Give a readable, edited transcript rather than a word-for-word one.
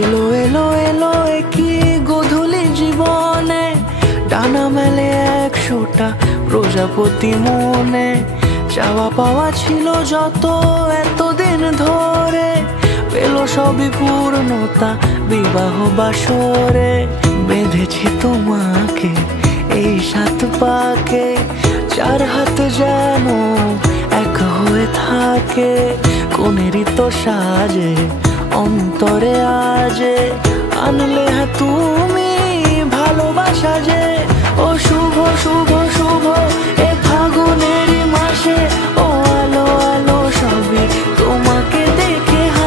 এলো এলো এলো একই গধূলি জীবনে, ডানা মেলে 100টা প্রজাপতি মনে। চাওয়া পাওয়া ছিল যত এতদিন ধরে, পেল সবই পূর্ণতা বিবাহ বাসরে। বেঁধেছি তোমাকে এই 7 পাকে, 4 হাত যেন এক হয়ে থাকে। কোনেরই তো সাজে অন্তরে আজে, আনলে হ্যাঁ তুমি ভালোবাসা যে। ও শুভ শুভ শুভ